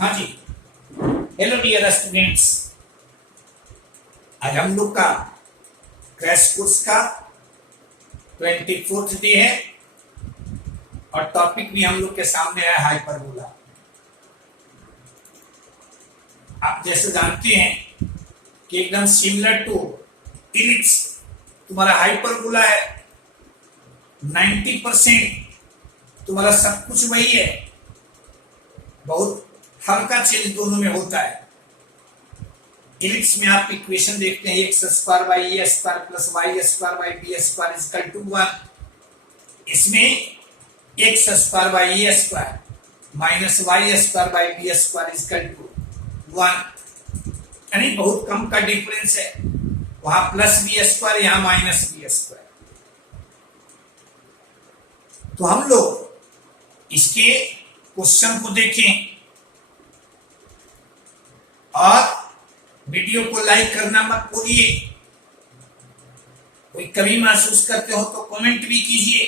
हाँ जी। Hello dear students, आज हम लोग का क्रैश कोर्स का 24th डे है और टॉपिक भी हम लोग के सामने है हाइपरबोला। आप जैसे जानते हैं कि एकदम सिमिलर टू इलिप्स तुम्हारा हाइपरबोला है। 90% तुम्हारा सब कुछ वही है, बहुत हल्का चेंज दोनों में होता है। इलिप्स में आप इक्वेशन देखते हैं X square by A square plus Y square by B square equal to 1। इसमें X square by A square minus Y square by B square equal to 1, यानी बहुत कम का डिफरेंस है। वहां प्लस बी स्क्वायर, यहां माइनस बी स्क्वायर। तो हम लोग इसके क्वेश्चन को देखें और वीडियो को लाइक करना मत भूलिए। कोई कमी महसूस करते हो तो कमेंट भी कीजिए,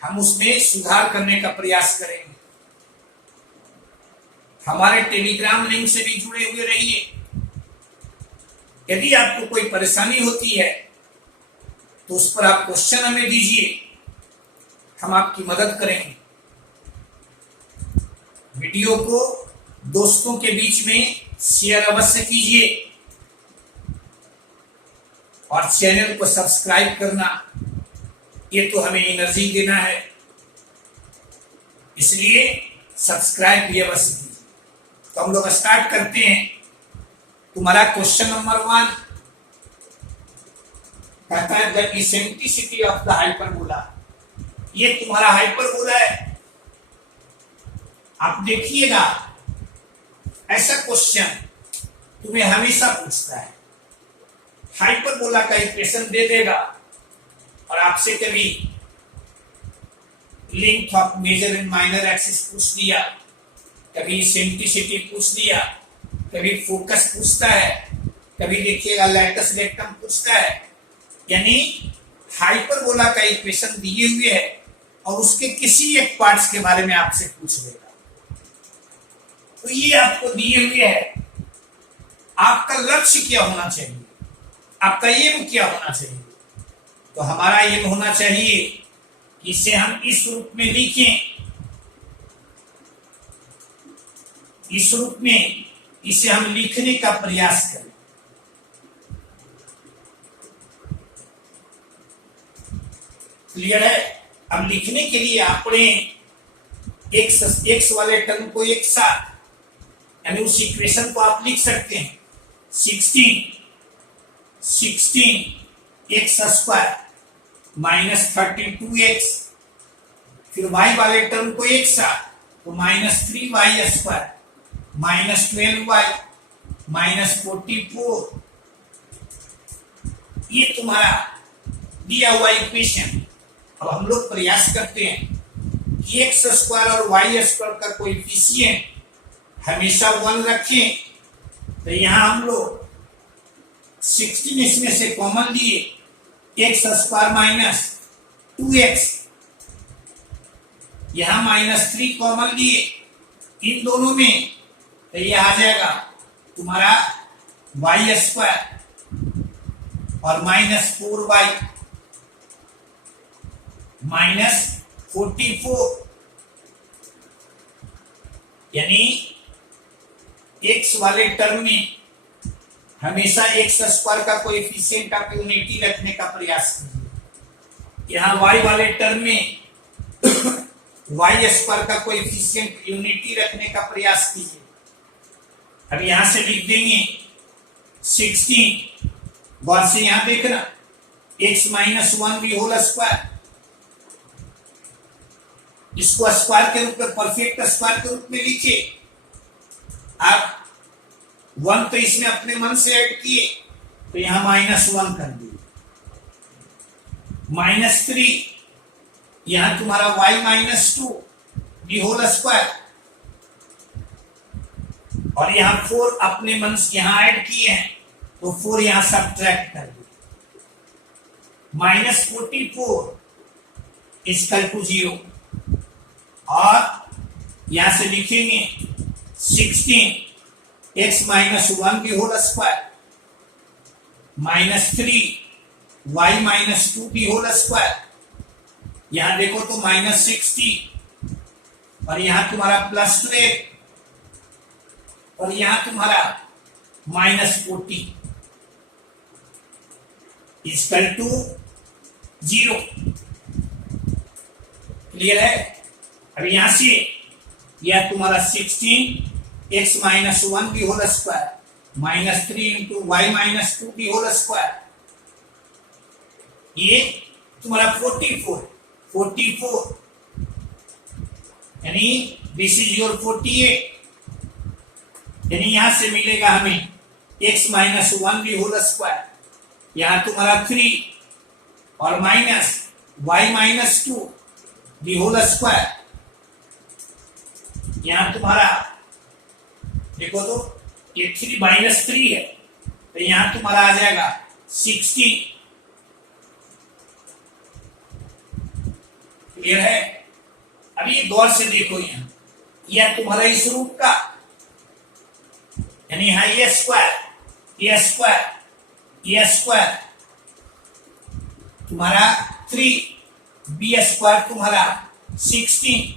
हम उसमें सुधार करने का प्रयास करेंगे। हमारे टेलीग्राम लिंक से भी जुड़े हुए रहिए। यदि आपको कोई परेशानी होती है तो उस पर आप क्वेश्चन हमें दीजिए, हम आपकी मदद करेंगे। वीडियो को दोस्तों के बीच में शेयर अवश्य कीजिए और चैनल को सब्सक्राइब करना, ये तो हमें एनर्जी देना है, इसलिए सब्सक्राइब भी अवश्य कीजिए। तो हम लोग स्टार्ट करते हैं। तुम्हारा क्वेश्चन नंबर 1 कहता है the eccentricity of the hyperbola. ये तुम्हारा हाइपरबोला है। आप देखिएगा, ऐसा क्वेश्चन तुम्हें हमेशा पूछता है। हाइपरबोला का इक्वेशन दे देगा और आपसे कभी length of major and minor axis पूछ दिया, कभी इसेंट्रिसिटी पूछ दिया, कभी फोकस पूछता है, कभी देखिएगा लैटस रेक्टम पूछता है। यानी हाइपरबोला का इक्वेशन दिए हुए है और उसके किसी एक पार्ट्स के बारे में आपसे पूछ लेगा। तो ये आपको दिए हुए है। आपका लक्ष्य क्या होना चाहिए, आपका एम क्या होना चाहिए? तो हमारा एम होना चाहिए कि इसे हम इस रूप में लिखें, इस रूप में इसे हम लिखने का प्रयास करें। क्लियर है? अब लिखने के लिए आपने एक्स वाले टर्म को एक साथ, यानी उस इक्वेशन को आप लिख सकते हैं 16 एक्स स्क्वायर माइनस 32x, फिर y वाले टर्म को एक साथ तो minus 3y square minus 12y minus 44। ये तुम्हारा दिया हुआ इक्वेशन। अब हम लोग प्रयास करते हैं कि एक्स स्क्वायर और वाई स्क्वायर का कोएफिशिएंट हमेशा 1 रखें। तो यहां हम लोग 16 इसमें से कॉमन लिए, एक्स स्क्वायर माइनस 2x, यहां माइनस 3 कॉमन लिए इन दोनों में, तो ये आ जाएगा तुम्हारा वाई स्क्वायर और माइनस 4y माइनस 44। यानी एक्स वाले टर्म में हमेशा एक्स स्क्वायर का कोएफिशिएंट आप यूनिटी रखने का प्रयास कीजिए। यहां वाई वाले टर्म में वाई स्क्वायर का कोएफिशिएंट यूनिटी रखने का प्रयास कीजिए। अब यहां से लिख देंगे 16, बाद से यहां देखना एक्स माइनस 1 भी होल स्क्वायर, इसको स्क्वायर के रूप में, परफेक्ट स्क्वायर के रूप में लिखिए। आप 1 तो इसमें अपने मन से ऐड किए, तो यहां माइनस 1 कर दिए, माइनस 3, यहां तुम्हारा y माइनस 2 भी होल स्क्वायर, और यहां 4 अपने मन से यहां ऐड किए हैं, तो 4 यहां सब्ट्रैक्ट कर दिए, माइनस 44 इक्वल टू 0। और यहां से लिखेंगे 16 x माइनस 1 की whole square minus 3 y minus 2 की होल स्क्वायर। यहां देखो तो माइनस 60 और यहां तुम्हारा प्लस 12 और यहां तुम्हारा माइनस 40 इक्वल टू 0। क्लियर है? अब यहां से यह तुम्हारा 16 x माइनस 1 की whole square minus 3 into y minus 2 की होल स्क्वायर, ये तुम्हारा 44 यानी दिस इज योर 48, यानी यहां से मिलेगा हमें x माइनस 1 की होल स्क्वायर, यहां तुम्हारा 3 और माइनस y माइनस 2 की होल स्क्वायर, यहां तुम्हारा देखो तो ये 3 माइनस 3 है तो यहां तुम्हारा आ जाएगा 16। क्लियर है? अब ये गौर से देखो, यहां यह तुम्हारा इस रूप का यानी यहां ये स्क्वायर तुम्हारा 3 बी स्क्वायर तुम्हारा 16।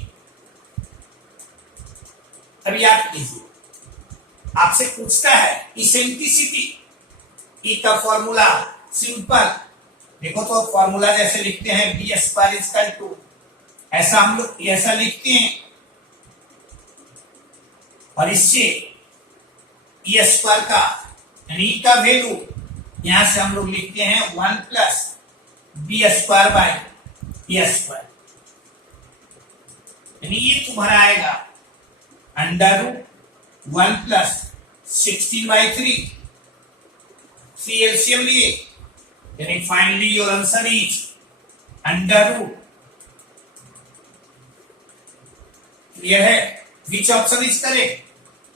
अभी याद कीजिए, आपसे पूछता है इसेंट्रिसिटी ई का फॉर्मूला सिंपल, देखो तो फॉर्मूला जैसे लिखते हैं बी स्क्वायर इक्वल टू, ऐसा हम लोग ऐसा लिखते हैं और इससे ई स्क्वायर का यानी ई का वैल्यू यहां से हम लोग लिखते हैं 1 plus B square by e square, यानी ये तुम्हारा आएगा अंडर रूट 1 प्लस 16/3 एलसीएम लिए, यानी finally your answer is under root. Clear है? Which option is correct?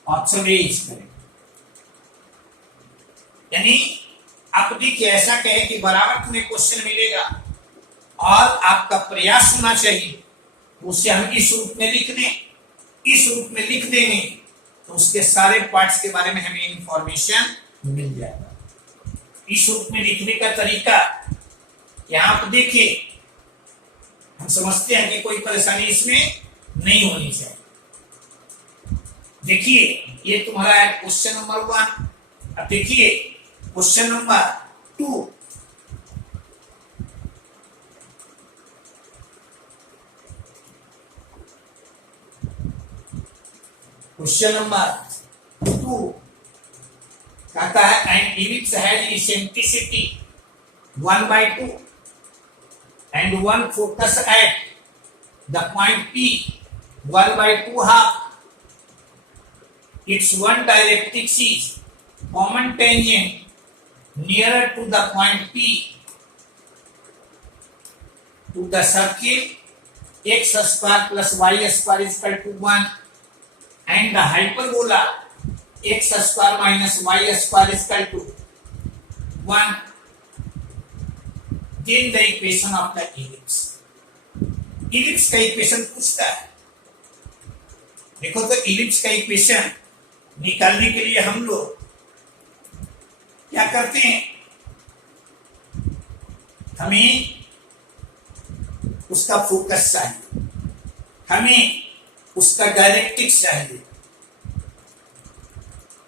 Option A is correct. यानी आप देखिए, ऐसा कहे कि बराबर तुम्हें क्वेश्चन मिलेगा और आपका प्रयास होना चाहिए उसे हम इस रूप में लिख दें, इस रूप में लिख देंगे तो उसके सारे पार्ट्स के बारे में हमें इंफॉर्मेशन मिल जाएगा। इस रूप में लिखने का तरीका यहां पर देखिए, हम समझते हैं कि कोई परेशानी इसमें नहीं होनी चाहिए। देखिए ये तुम्हारा है क्वेश्चन नंबर 1। अब देखिए क्वेश्चन नंबर 2, क्वेश्चन नंबर 2 कहता है N ellipse has eccentricity 1/2 and one focus at the point P 1/2 half. Its one directrix is common tangent nearer to the point P to the circle x square plus y square is equal to 1 and the hyperbola x square minus y square is equal to 1. Then the equation of the ellipse. Ellipse का equation पूछता है। देखो तो ellipse का equation निकालने के लिए हम लोग क्या करते हैं, हमें उसका फोकस चाहिए, हमें उसका डायरेक्ट्रिक्स चाहिए।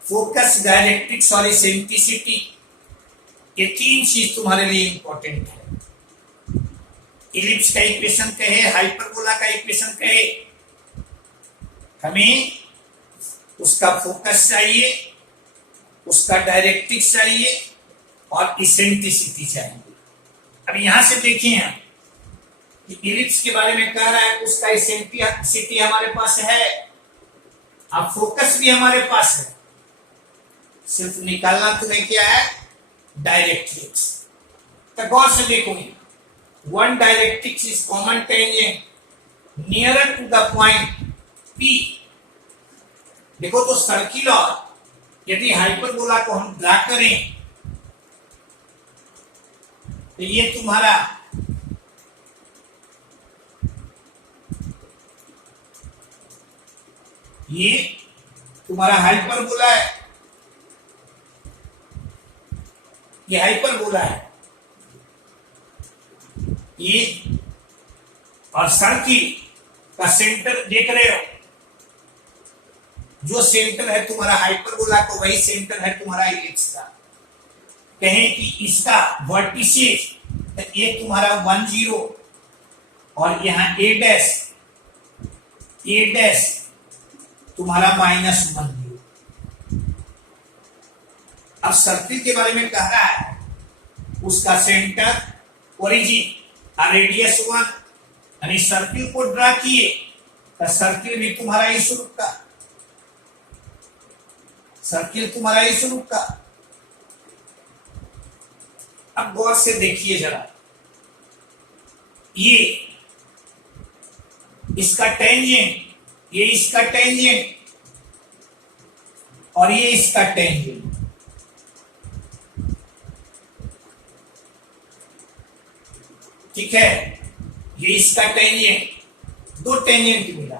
फोकस, डायरेक्ट्रिक्स और इसेंट्रिसिटी, ये 3 चीज तुम्हारे लिए इंपॉर्टेंट है। इलिप्स का इक्वेशन कहे, हाइपरबोला का इक्वेशन कहे, हमें उसका फोकस चाहिए, उसका डायरेक्ट्रिक्स चाहिए और इसेंट्रिसिटी चाहिए। अब यहां से देखिए हम कि इलिप्स के बारे में कह रहा है, उसका इसेंट्रिसिटी हमारे पास है, अब फोकस भी हमारे पास है, सिर्फ निकालना तुम्हें क्या है, डायरेक्ट्रिक्स। तो गौर से देखोगे, one directrix is common tangent nearer to the point P। देखो तो सर्किलर यदि हाइपरबोला को हम ड्रा करें तो ये तुम्हारा ये तुम्हारा हाइपरबोला है, ये हाइपरबोला है ये, और सर्किल का सेंटर देख रहे हो, जो सेंटर है तुम्हारा हाइपरबोला को वही सेंटर है तुम्हारा इलिप्स का। कहें कि इसका वर्टिसेस ये तुम्हारा 10 और यहाँ ए डैश तुम्हारा -10। अब सर्किल के बारे में कह रहा है, उसका सेंटर ओरिजिन रेडियस 1, यानी सर्किल को ड्रा किए तो सर्किल भी तुम्हारा इस रूप का, सर्किल तुम्हारा इस रूप का। अब गौर से देखिए जरा, ये इसका टेंजेंट, ये इसका टेंजेंट और ये इसका टेंजेंट। ठीक है, ये इसका टेंजेंट, दो टेंजेंट मिला,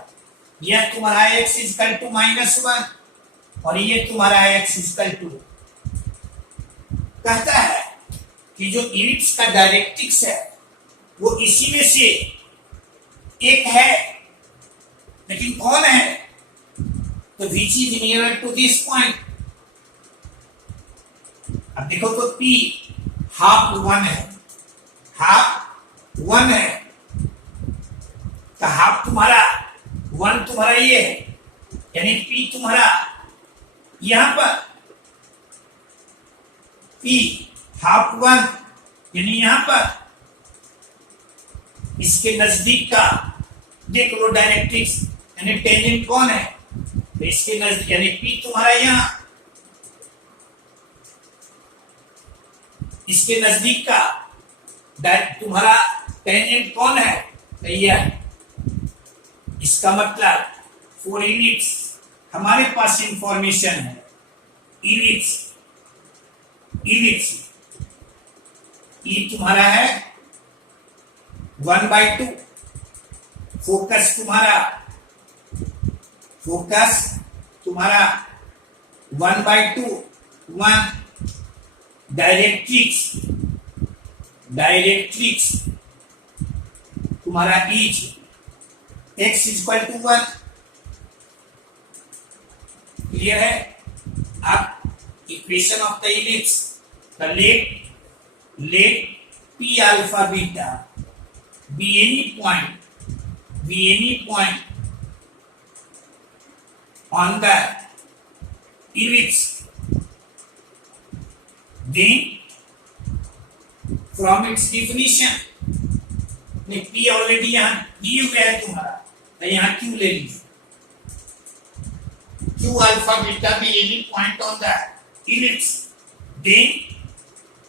यह तुम्हारा x = -1 और ये तुम्हारा x = 2। कहता है कि जो इलिप्स का डायरेक्ट्रिक्स है वो इसी में से एक है, लेकिन कौन है? तो which is near to this point. अब देखो तो P ½ है, ½ है, तो हाफ तुम्हारा 1 तुम्हारा ये है, यानी P तुम्हारा यहां पर P ½ यानी यहां पर इसके नजदीक का देख लो डायरेक्ट्रिक्स, यानी टेंजेंट कौन है? तो इसके नजदीक यानी P तुम्हारा यहां, इसके नजदीक का तुम्हारा टेंजेंट कौन है? तो यह। इसका मतलब फॉर इलिप्स हमारे पास इंफॉर्मेशन है, इलिप्स ये तुम्हारा है 1/2, फोकस तुम्हारा 1/2, 1 डायरेक्ट्रिक्स तुम्हारा इज x = 1। क्लियर है? अब equation of the ellipse, the let p alpha beta be any point on the ellipse, then from its definition ने p ऑलरेडी यहां दिए हुए है तुम्हारा, तो यहां q ले लीजिए, q alpha beta be any point on the ellipse, then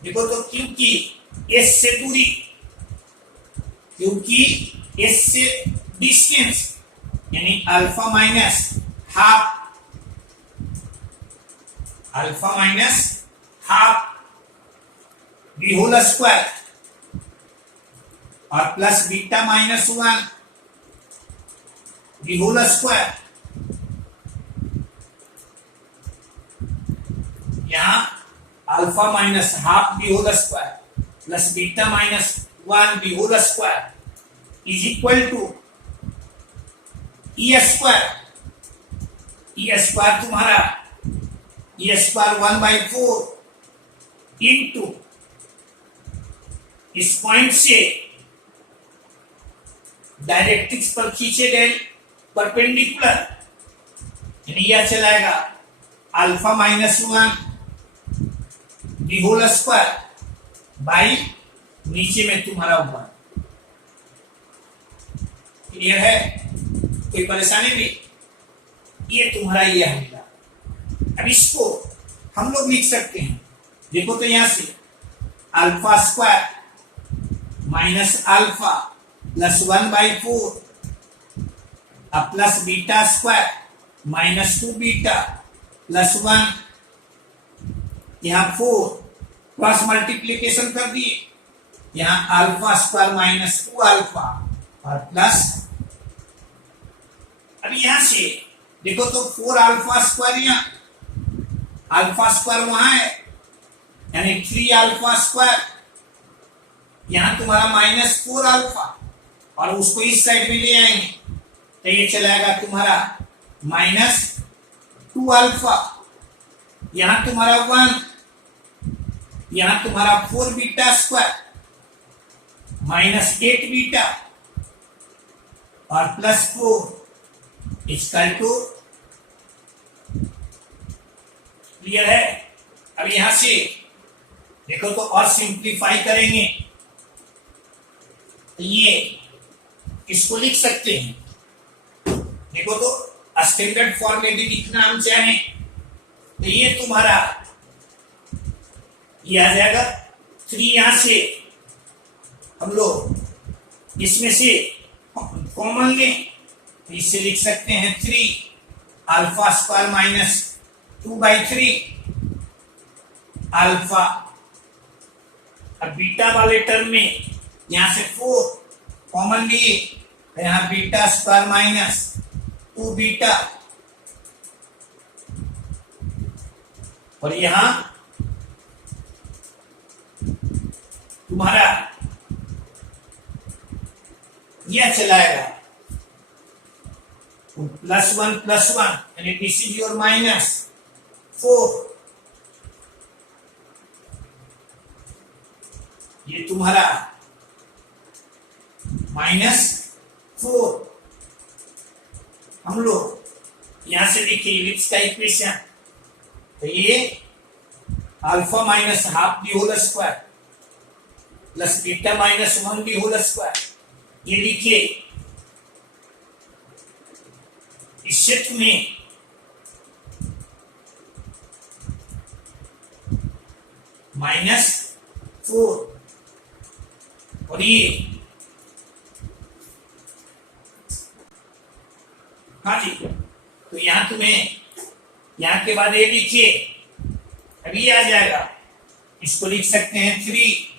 देखो तो क्योंकि s से दूरी, क्योंकि s से डिस्टेंस, यानी alpha minus half b whole square और plus beta -1 b whole square, यहां alpha -½ b whole square plus beta -1 b whole square is equal to e square तुम्हारा e स्क्वायर 1/4 इंटू इस point से directrix पर खींचे गए perpendicular, यानी यह चलाएगा alpha -1 b whole square by नीचे में तुम्हारा 1। क्लियर है? कोई परेशानी भी? ये तुम्हारा यह मिला। अब इसको हम लोग लिख सकते हैं, देखो तो यहां से alpha square minus alpha plus 1/4 plus beta square -2 beta plus 1, यहाँ 4 क्रॉस मल्टीप्लीकेशन कर दिए, यहाँ अल्फा स्क्वायर -2 अल्फा और प्लस, अब यहां से देखो तो 4 अल्फा स्क्वायर यहाँ, अल्फा स्क्वायर वहां है, यानी 3 अल्फा स्क्वायर, यहां तुम्हारा -4 अल्फा, और उसको इस साइड में ले आएंगे तो ये चलाएगा तुम्हारा -2 अल्फा, यहां तुम्हारा 1, यहां तुम्हारा 4 बीटा स्क्वायर, -8 बीटा और +4 इक्वल टू, क्लियर है। अब यहां से देखो तो और सिंप्लीफाई करेंगे तो ये इसको लिख सकते हैं, देखो तो स्टैंडर्ड फॉर्म में भी लिखना हम चाहें तो ये तुम्हारा ये आ जाएगा 3, यहां से हम लोग इसमें से कॉमन लें तो इससे लिख सकते हैं 3 अल्फा स्क्वायर -2/3 अल्फा। अब बीटा वाले टर्म में यहां से 4 कॉमन लिए, यहां बीटा स्क्वायर -2 बीटा, और यहां तुम्हारा यह चलाएगा +1 यानी दिस इज योर -4, ये तुम्हारा -4, हम लोग यहां से लिखे लिप्स का इक्वेशन, तो ये alpha -half the whole square plus beta -1 the whole square, ये लिखिए। इस क्षेत्र में -4 और ये, हाँ जी, तो यहां तुम्हें यहां के बाद ये लिखिए, अभी आ जाएगा, इसको लिख सकते हैं 3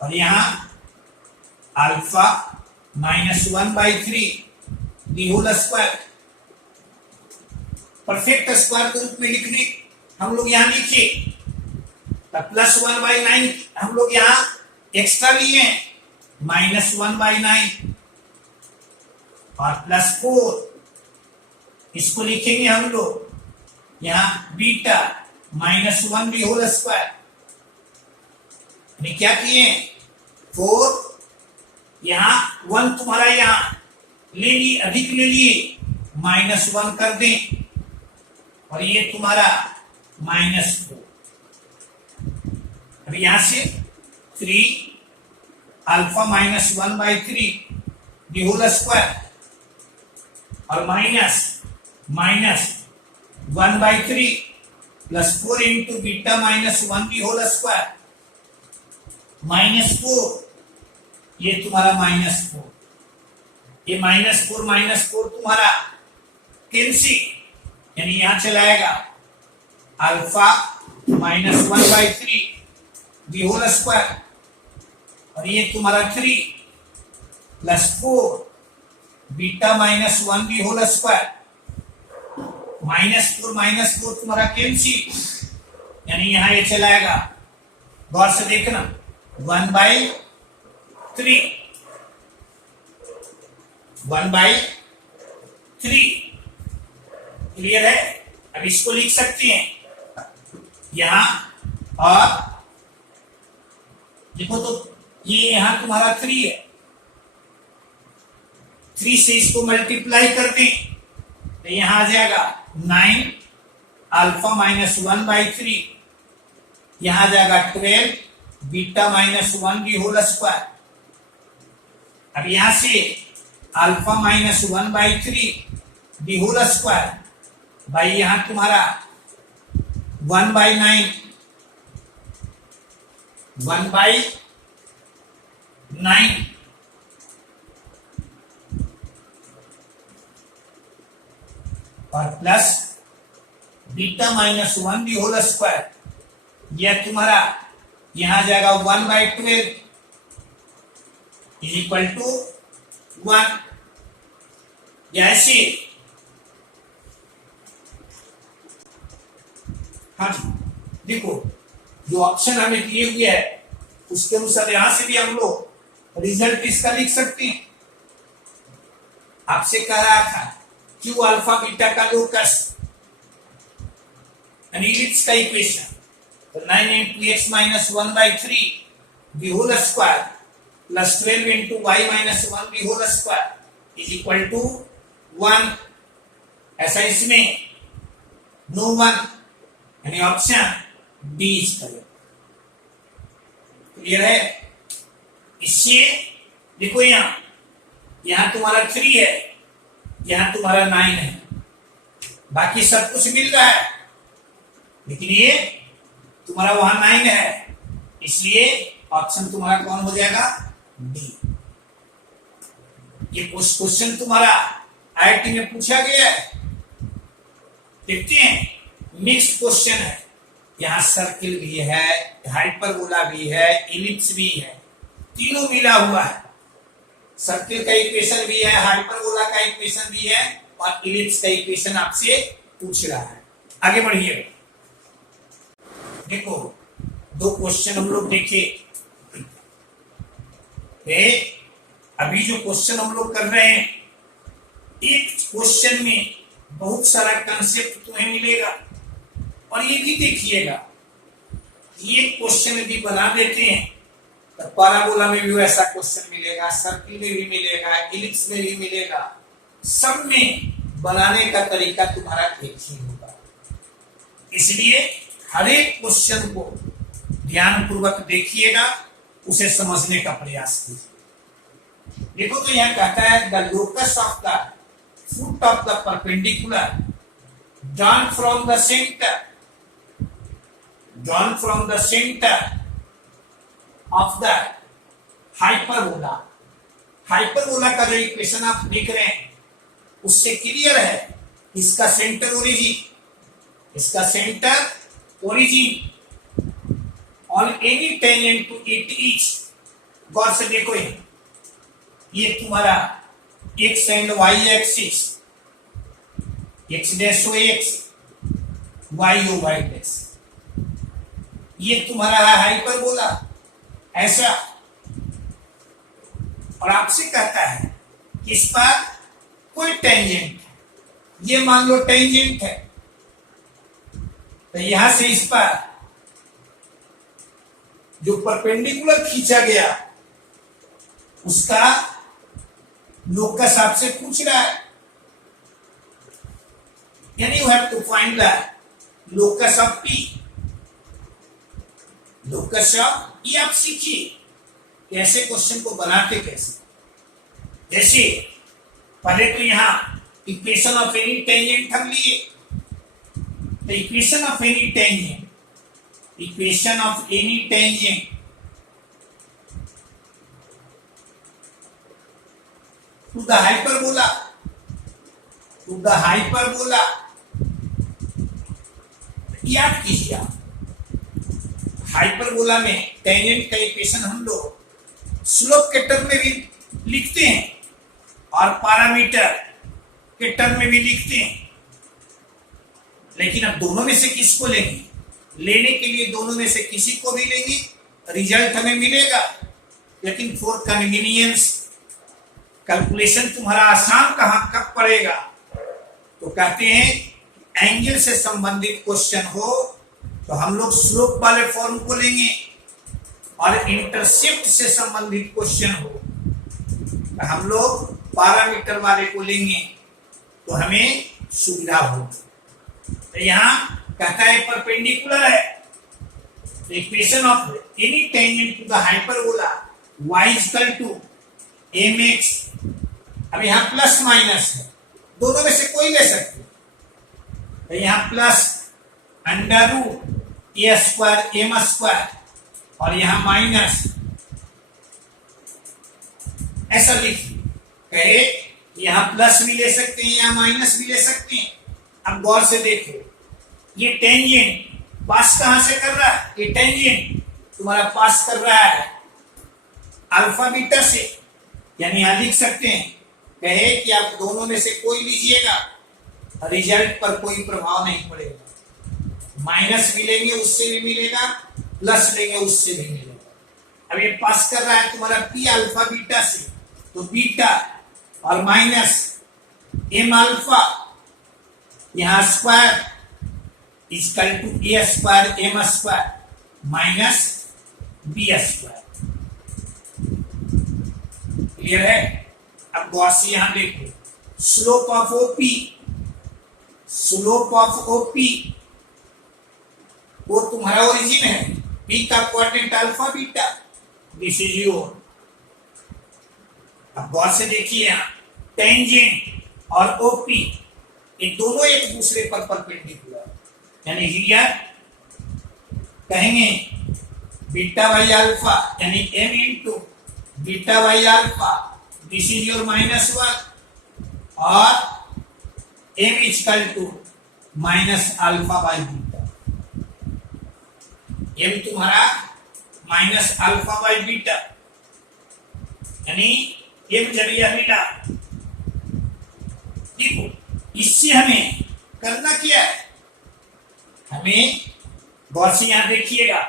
और यहां alpha -1/3 the whole square, perfect square के रूप में लिखने हम लोग यहां लिखिए, +1/9 हम लोग यहां एक्स्ट्रा लिए हैं, -1/9 और +4 इसको लिखेंगे हम लोग यहां बीटा -1 दी होल स्क्वायर, क्या किए 4, यहां 1 तुम्हारा यहां ले लिए, अधिक ले लिए, -1 कर दें और ये तुम्हारा -4। अब यहां से 3 अल्फा -1/3 दी होल स्क्वायर और -1/3 +4 into beta -1 the whole square, -4, ये तुम्हारा -4, ये -4 तुम्हारा कैंसिल, यानी यहां चलाएगा अल्फा -1/3 दी होल स्क्वायर और ये तुम्हारा 3 +4 बीटा -1 दी होल स्क्वायर, -4 तुम्हारा कैंसिल, यानी यहां ये चलाएगा, गौर से देखना 1/3, क्लियर है। अब इसको लिख सकते हैं यहां, और देखो तो ये यहां तुम्हारा 3 है, 3 से इसको मल्टीप्लाई कर दें तो यहां आ जाएगा 9 अल्फा -1/3, यहां आ जाएगा 12 बीटा -1 दी होल स्क्वायर। अब यहां से अल्फा -1/3 दी होल स्क्वायर भाई यहां तुम्हारा 1/9 और plus beta -1 the whole square, यह तुम्हारा यहां जाएगा 1/12 इज इक्वल टू 1। ऐसे हाँ जी, देखो जो ऑप्शन हमें दिए हुए है उसके अनुसार यहां से भी हम लोग रिजल्ट इसका लिख सकते हैं। आपसे कह रहा था क्यू अल्फा बीटा का लोकस एलिप्स का इक्वेशन, तो 9 into x minus 1 by 3 the whole square plus 12 into y minus 1 the whole square is equal to 1। ऐसा इसमें नो 1 यानी option D is correct. Clear है? इससे देखो यहां तुम्हारा 3 है, यहां तुम्हारा 9 है, बाकी सब कुछ मिल रहा है, लेकिन ये तुम्हारा वहां 9 है, इसलिए ऑप्शन तुम्हारा कौन हो जाएगा? डी। ये क्वेश्चन तुम्हारा आईआईटी में पूछा गया है, देखते हैं। मिक्स्ड क्वेश्चन है, यहां सर्किल भी है, हाइपरबोला भी है, इलिप्स भी है, तीनों मिला हुआ है। सर्किल का इक्वेशन भी है, हाइपरबोला का इक्वेशन भी है, और इलिप्स का इक्वेशन आपसे पूछ रहा है। आगे बढ़िए, देखो दो क्वेश्चन हम लोग देखे। अभी जो क्वेश्चन हम लोग कर रहे हैं, एक क्वेश्चन में बहुत सारा कंसेप्ट तुम्हें मिलेगा, और ये भी देखिएगा, ये क्वेश्चन यदि बना देते हैं तो पैराबोला में भी वैसा क्वेश्चन मिलेगा, सर्किल में भी मिलेगा, इलिप्स में भी मिलेगा, सब में बनाने का तरीका तुम्हारा एक ही होगा। इसलिए हर एक क्वेश्चन को ध्यान पूर्वक देखिएगा, उसे समझने का प्रयास कीजिए। देखो तो यहां कहता है the locus of the foot of the perpendicular drawn from the center of the hyperbola। Hyperbola का जो इक्वेशन आप देख रहे हैं उससे क्लियर है इसका centre origin on any tangent to it is. गौर से देखो, ये तुम्हारा X and Y axis, X dash O X, Y O Y dash, ये तुम्हारा है हाइपरबोला ऐसा। और आपसे कहता है कि इस पर कोई टेंजेंट है, ये मान लो टेंजेंट है, तो यहां से इस पर जो परपेंडिकुलर खींचा गया उसका लोकस आपसे पूछ रहा है, यानी you have to find the locus of P. Locus of, ये आप सीखिए ऐसे क्वेश्चन को बनाते कैसे। जैसे पहले तो यहां इक्वेशन ऑफ एनी टेंजेंट हम लिए, तो equation of any tangent to the hyperbola याद कीजिए आप। हाइपरबोला में टेंजेंट का इक्वेशन हम लोग स्लोप के टर्म में भी लिखते हैं और पैरामीटर के टर्म में भी लिखते हैं, लेकिन अब दोनों में से किसको लेंगे? लेने के लिए दोनों में से किसी को भी लेंगे, रिजल्ट हमें मिलेगा, लेकिन फॉर कन्वीनियंस कैलकुलेशन तुम्हारा आसान कब पड़ेगा, तो कहते हैं एंगल से संबंधित क्वेश्चन हो तो हम लोग स्लोप वाले फॉर्म को लेंगे, और इंटरसेप्ट से संबंधित क्वेश्चन हो तो हम लोग पैरामीटर वाले को लेंगे, तो हमें सुविधा होगी। तो यहाँ कहता है परपेंडिकुलर है, तो equation of any tangent to the hyperbola y equal to mx। अब यहाँ प्लस माइनस है, दोनों में से कोई ले सकते, तो यहाँ प्लस अंडर रूट ए स्क्वायर एम स्क्वायर, और यहाँ माइनस, ऐसा लिखिए। कहे यहाँ प्लस भी ले सकते हैं, यहाँ माइनस भी ले सकते हैं। अब गौर से देखो, ये टेंजेंट पास कहां से कर रहा है? ये टेंजेंट तुम्हारा पास कर रहा है अल्फा बीटा से, यानी यहां लिख सकते हैं कहे कि आप दोनों में से कोई लीजिएगा, रिजल्ट पर कोई प्रभाव नहीं पड़ेगा। माइनस भी लेंगे उससे भी मिलेगा, प्लस लेंगे उससे भी मिलेगा। अब ये पास कर रहा है तुम्हारा पी अल्फा बीटा से, तो बीटा और माइनस एम अल्फा, यहां square equal to a square m square minus B square. Clear है? अब गौसी यहां देखो, slope of OP, slope of OP वो तुम्हारा ओरिजिन है, पी का coordinate alpha beta, this is your. अब गौर से देखिए यहां टेंजेंट और ओपी ये दोनों एक दूसरे पर परपेंडिकुलर, यानी हियर कहेंगे बीटा बाई अल्फा यानी M into beta by alpha, this is your minus one, और M equal to minus alpha by beta. M तुम्हारा माइनस अल्फा बाई बीटा, यानी एम जरिया मिला। देखो इससे हमें करना क्या है, हमें गौर से यहां देखिएगा,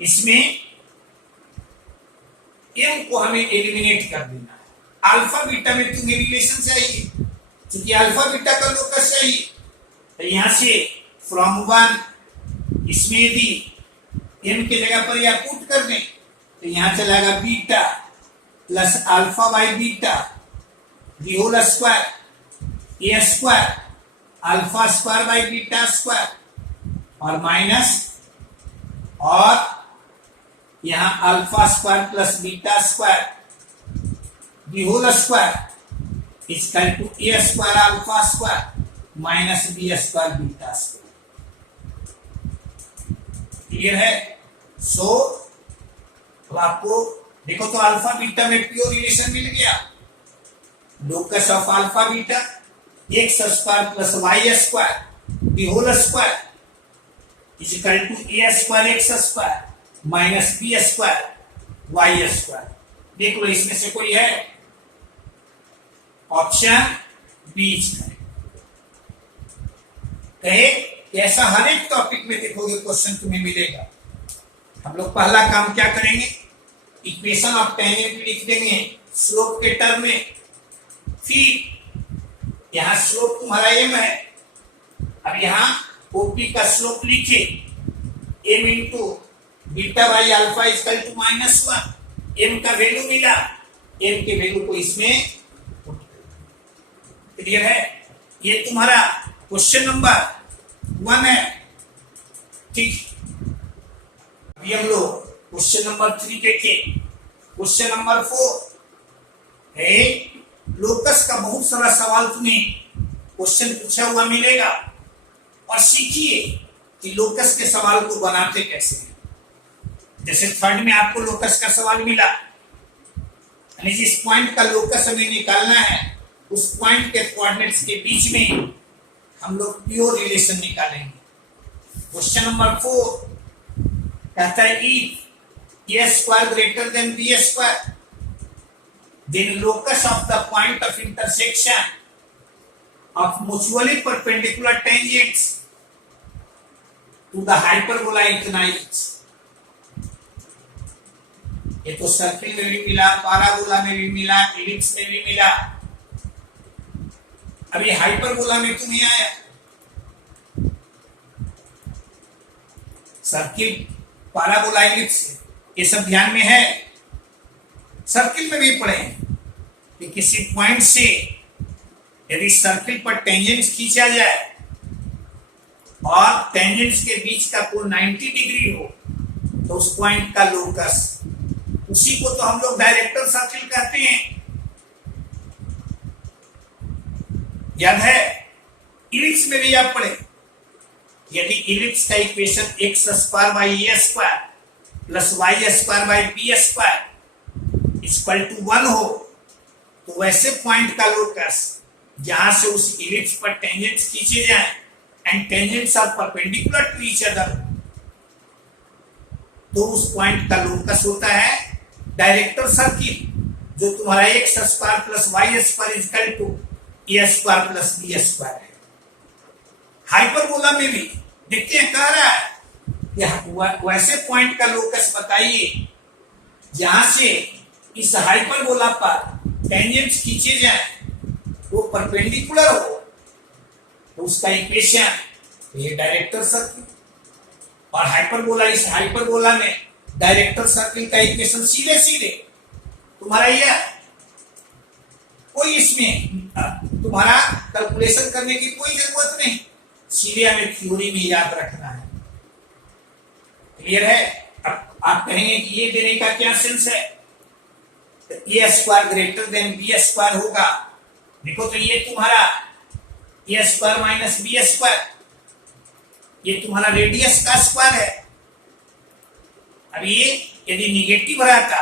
इसमें एम को हमें एलिमिनेट कर देना है। अल्फा बीटा में तुम्हें रिलेशन चाहिए, क्योंकि अल्फा बीटा का लोकस चाहिए, तो यहां से फ्रॉम वन इसमें यदि एम के जगह पर या पुट कर दें तो यहां चलेगा beta plus alpha by beta the whole square a square alpha square by beta square और माइनस, और यहां alpha square plus beta square the whole square equal to a square alpha square minus B square beta square. Clear है? So तो आपको देखो, तो alpha beta में pure relation मिल गया, locus of alpha beta x square plus Y square the whole square is equal to a square x square minus B square y square. देख लो इसमें से कोई है, ऑप्शन बी कहे कि ऐसा हर एक टॉपिक में देखोगे क्वेश्चन तुम्हें मिलेगा। हम लोग पहला काम क्या करेंगे, इक्वेशन ऑफ टेंजेंट लिख देंगे स्लोप के टर्म में, फिर यहां स्लोप तुम्हारा एम है, अब यहां ओपी का स्लोप लिखे m into beta by alpha equal to minus one, m का वैल्यू मिला, एम के वैल्यू को इसमें। क्लियर है? ये तुम्हारा क्वेश्चन नंबर 1 है। ठीक, अभी हम लोग क्वेश्चन नंबर 3 देखें। क्वेश्चन नंबर 4 है, लोकस का बहुत सारा सवाल तुम्हें क्वेश्चन पूछा हुआ मिलेगा, और सीखिए कि लोकस के सवाल को बनाते कैसे हैं। जैसे थर्ड में आपको लोकस का सवाल मिला, यानी जिस पॉइंट का लोकस हमें निकालना है उस पॉइंट के कोऑर्डिनेट्स के बीच में हम लोग प्योर रिलेशन निकालेंगे। क्वेश्चन नंबर 4 कहता है if a square greater than B square then locus of the point of intersection of mutually perpendicular tangents to the hyperbola inclines। ये तो सर्किल में भी मिला, पाराबोला में भी मिला, एलिप्स में भी मिला, अभी हाइपरबोला में तुम्हें आया। सर्किल, पाराबोला, एलिप्स ये सब ध्यान में है। सर्किल में भी पढ़े कि किसी पॉइंट से यदि सर्किल पर टेंजेंट्स खींचा जाए और टेंजेंट्स के बीच का कोण 90 डिग्री हो तो उस पॉइंट का लोकस, उसी को तो हम लोग डायरेक्टर सर्किल कहते हैं। याद है? इलिप्स में भी आप पढ़े, यदि इलिप्स का equation x square by A square plus Y square by B square equal to 1 हो तो वैसे पॉइंट का लोकस जहां से उस इलिप्स पर टेंजेंट्स खींचे जाएं and tangents are perpendicular to each other, तो उस पॉइंट का लोकस होता है डायरेक्टर सर्किल, जो तुम्हारा x square plus Y square equal to a square plus B square है। हाइपरबोला में भी देखते हैं, कह रहा है वैसे पॉइंट का लोकस बताइए जहां से इस हाइपरबोला पर टेंजेंट्स खींचे जाए, वो परपेंडिकुलर हो, तो उसका इक्वेशन ये डायरेक्टर सर्किल, और हाइपरबोला, इस हाइपरबोला में डायरेक्टर सर्किल का इक्वेशन सीधे सीधे तुम्हारा ये, कोई इसमें तुम्हारा कैलकुलेशन करने की कोई जरूरत नहीं, सीधे हमें थ्योरी में याद रखना है। क्लियर है? अब आप कहेंगे कि ये देने का क्या सेंस है, A square greater than B square होगा। देखो तो ये तुम्हारा A square minus B square, ये तुम्हारा रेडियस का स्क्वायर है। अब ये यदि निगेटिव रहता,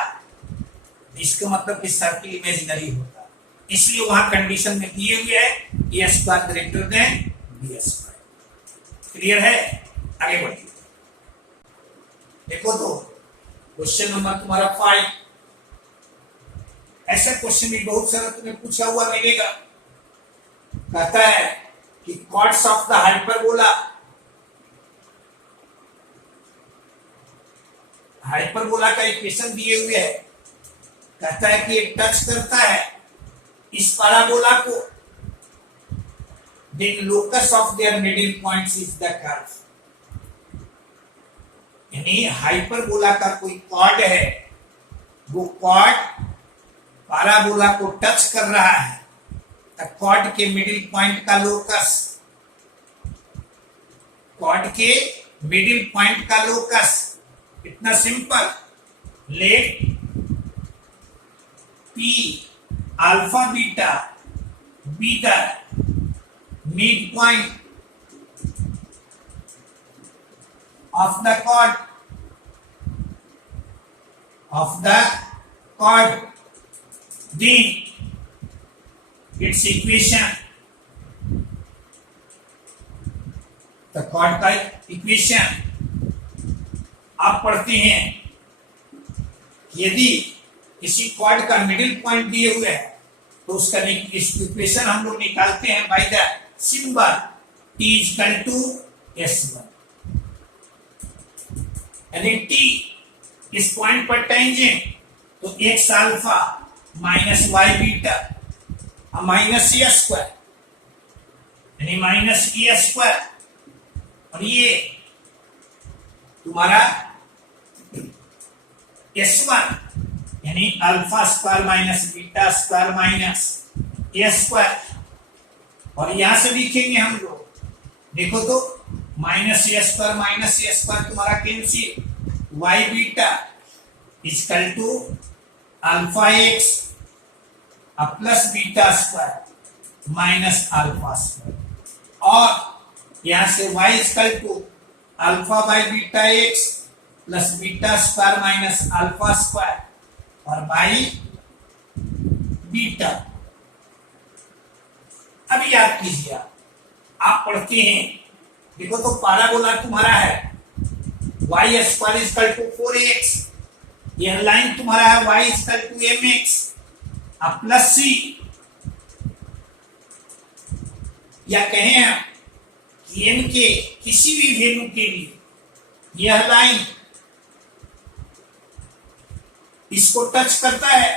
इसका मतलब कि सर्किल इमेजिनरी होता, इसलिए वहां कंडीशन में दिए हुए है A square greater than B square. Clear है? आगे बढ़िए। देखो तो क्वेश्चन नंबर तुम्हारा 5, ऐसा क्वेश्चन भी बहुत सारा तुम्हें पूछा हुआ मिलेगा। कहता है कि chords of the hyperbola, hyperbola का इक्वेशन दिए हुए है। कहता है कि एक टच करता है इस पैराबोला को, then locus of their middle points is the curve. यानी हाइपरबोला का कोई कॉर्ड है, वो कॉर्ड पैराबोला को टच कर रहा है, तो कॉर्ड के मिडिल पॉइंट का लोकस, कॉर्ड के मिडिल पॉइंट का लोकस, इतना simple, let P alpha beta be the mid point of the chord, then its equation, the chord का इक्वेशन आप पढ़ते हैं, यदि किसी कॉर्ड का मिडिल पॉइंट दिए हुए है तो उसका इक्वेशन हम लोग निकालते हैं by the symbol t equal to s1। यदि t इस पॉइंट पर टेंजेंट, तो x alpha minus y beta minus A square, यानी माइनस ए स्क्वायर, और ये तुम्हारा s1 यानी alpha square minus beta square minus A square, और यहां से लिखेंगे हम लोग, देखो तो माइनस ए स्क्वायर तुम्हारा cancel, y beta equal to alpha X plus beta square minus alpha square, और यहां से y equal to alpha by beta x plus beta square minus alpha square और बाई बीटा। अब याद कीजिए, आप पढ़ते हैं, देखो तो पैराबोला तुम्हारा है y square equal to 4x, यह लाइन तुम्हारा है y equal to mx plus c, या कहें हम कि m के किसी भी वैल्यू के लिए यह लाइन इसको टच करता है।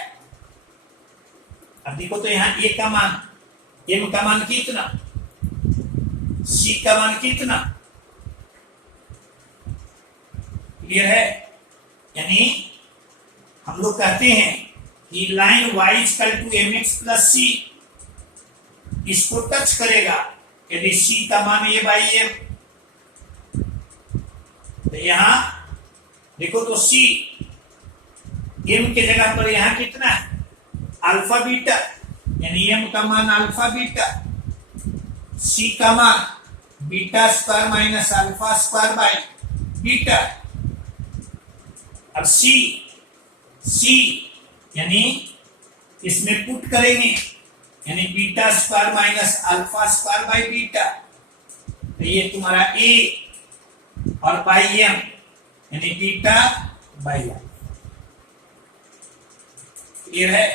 अब देखो तो यहां a का मान, m का मान कितना, c का मान कितना, क्लियर है? यानी हम लोग कहते हैं कि line y equal to mx plus c इसको टच करेगा, यदि c का मान ये बाई m, तो यहां देखो तो c m के जगह पर यहां कितना है, अल्फा बीटा, यानी m का मान अल्फा बीटा, c का मान beta square minus alpha square by beta. अब c यानी इसमें पुट करेंगे, यानी beta square minus alpha square by beta, तो ये तुम्हारा a और बाई m यानी बीटा बाई m। क्लियर है?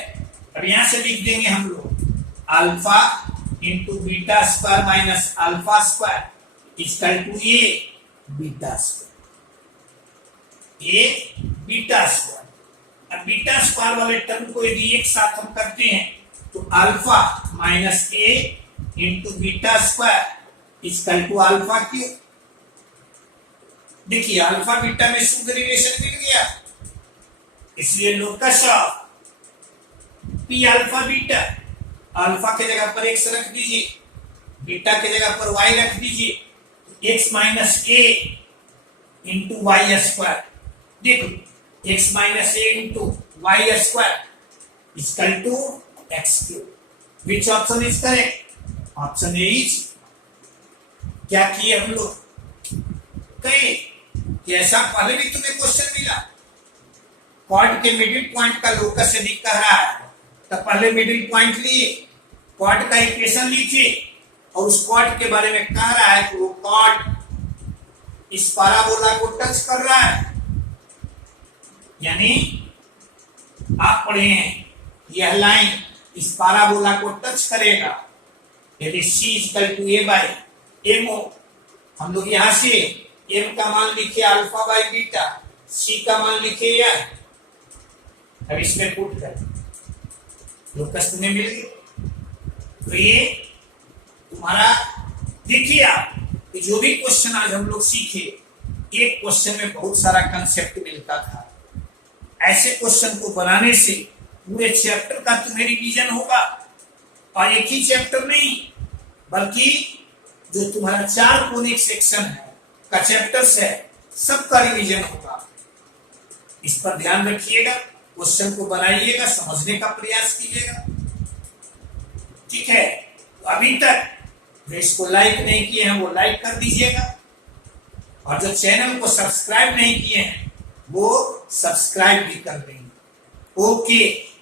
अब यहां से लिख देंगे हम लोग alpha into beta square minus alpha square equal to a beta square, a beta square. अब बीटा स्क्वायर वाले टर्म को यदि एक साथ हम करते हैं तो alpha minus a into beta square equal to alpha cube. देखिए अल्फा बीटा में शुद्ध रिलेशन मिल गया, इसलिए locus of P alpha beta, alpha के जगह पर एक्स रख दीजिए, बीटा के जगह पर वाई रख दीजिए, x minus a into y square. देखो x minus a into y square equal to x cube. Which option is correct? Option A is. क्या किए हम लोग? कहे कि ऐसा पहले भी तुम्हें क्वेश्चन मिला, क्वाड के मिडिल पॉइंट का लोकस यदि कह रहा है तो पहले मिडिल पॉइंट लिए, क्वाड का इक्वेशन लिखिए और उस क्वाड के बारे में कह रहा है कि वो क्वाड इस पैराबोला को टच कर रहा है, यानी आप पढ़े हैं यह लाइन इस पैराबोला को टच करेगा यदि c equal to a by m हो। हम लोग यहां से m का मान लिखे अल्फा बाई बीटा, c का मान लिखे या, अब इसमें पुट कर लोकस तुम्हें मिल गया। तो ये तुम्हारा देखिए आप कि जो भी क्वेश्चन आज हम लोग सीखे, एक क्वेश्चन में बहुत सारा कंसेप्ट मिलता था। ऐसे क्वेश्चन को बनाने से पूरे चैप्टर का तुम्हें रिवीजन होगा, और एक ही चैप्टर नहीं बल्कि जो तुम्हारा 4 कोनिक सेक्शन है का चैप्टर्स है, सबका रिवीजन होगा। इस पर ध्यान रखिएगा, क्वेश्चन को बनाइएगा, समझने का प्रयास कीजिएगा, ठीक है। तो अभी तक जो इसको लाइक नहीं किए हैं वो लाइक कर दीजिएगा, और जो चैनल को सब्सक्राइब नहीं किए हैं वो सब्सक्राइब भी कर देंगे। ओके।